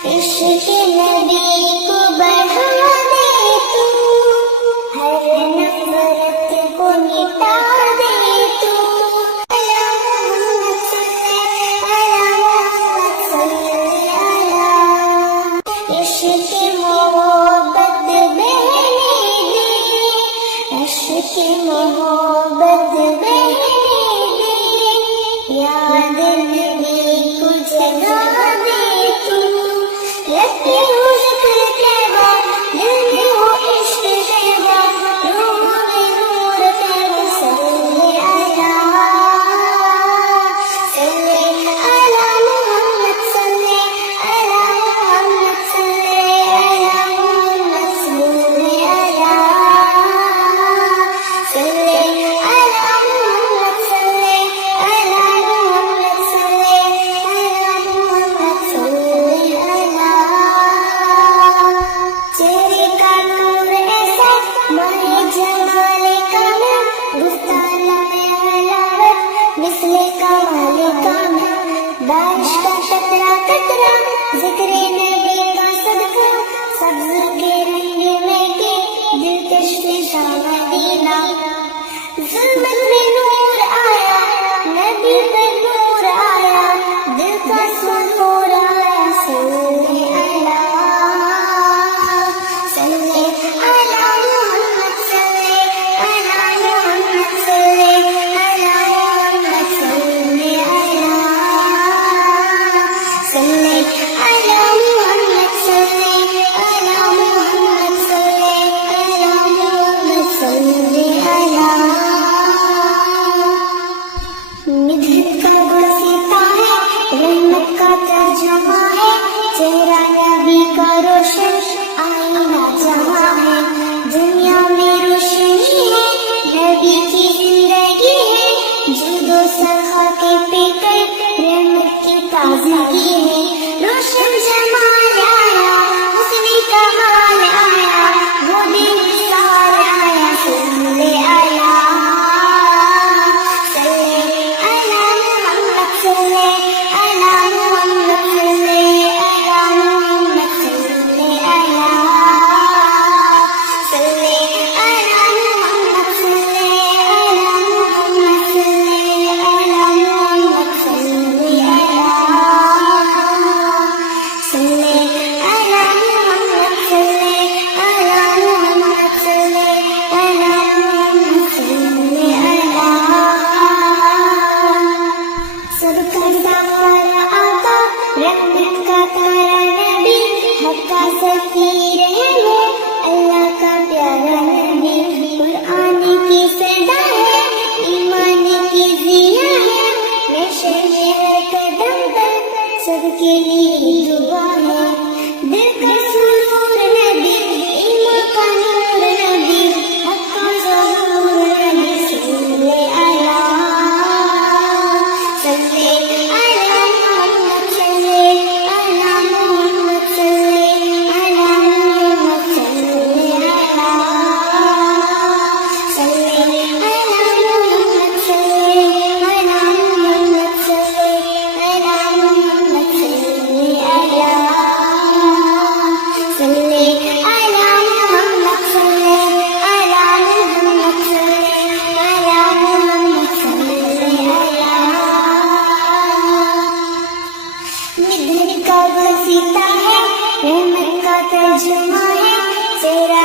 इश्क नबी को बढ़ा दे तू, हर नफरत को मिटा दे तू। अला मोहम्मद सल्ले अला, इश्क मोहब्बत बहने दे, इश्क मोहब्बत बहने दे, याद नबी को जगा दे तू। रखते हो जिक्र तैबा, दिल में हो इश्क तैबा, रूह में नूर तैबा। सल्ले अला मोहम्मद सल्ले अला मोहम्मद सल्ले अला मोहम्मद सल्ले अला मोहम्मद सल्ले अला मोहम्मद सल्ले अला मोहम्मद सल्ले अला। चेहरे का नूर ऐसा माहे जमाल का मैं, गुफ्ताना में हलावत मिसले कमाल का मैं। बारिश का कतरा कतरा जिक्रे नबी का सदका, सब्ज के रंग में के दिलकश पेशा मदीना। ज़ुल्मत में नूर आया, नबी पर नूर आया, दिल का सुरूर आया। सल्ले अला मोहम्मद सल्ले अला मोहम्मद सल्ले अला मोहम्मद सल्ले अला मोहम्मद सल्ले अला मोहम्मद सल्ले अला मोहम्मद सल्ले अला। निधन का वसीता है, रहमत का तर्जुमा है, चेहरा नबी का रोशन आईना जहां है। दुनिया में रोशनी है, नबी की जिंदगी है, जुदो सखा के पेकर रहमत की ताज़गी है। रोशन जमाल आया, हुस्न कमाल आया, वो बेमिसाल आया। सल्ले अला मोहम्मद सल्ले अला मोहम्मद सल्ले अला मोहम्मद सल्ले अला मोहम्मद सल्ले अला मोहम्मद सल्ले अला मोहम्मद सल्ले अला मोहम्मद सल्ले अला मोहम्मद सल्ले अला मोहम्मद सल्ले अला। सबका सवारा आका, रहमत का तारा नबी, हक का सफीर है वो, अल्लाह का प्यारा नबी। कुरान की सदा है, ईमान की जिया है, महशर में हर कदम पर सबके लिए दुआ है। दिल का सुरूर नबी, ईमान का नूर नबी, हक का ज़हूर नबी। सल्ले अला मोहम्मद सल्ले अला मोहम्मद सल्ले अला मोहम्मद सल्ले अला मोहम्मद सल्ले अला मोहम्मद सल्ले अला मोहम्मद सल्ले अला मोहम्मद सल्ले अला मोहम्मद सल्ले अला मोहम्मद सल्ले अला। निधन का वसीता है, रहमत का तर्जुमा है, चेहरा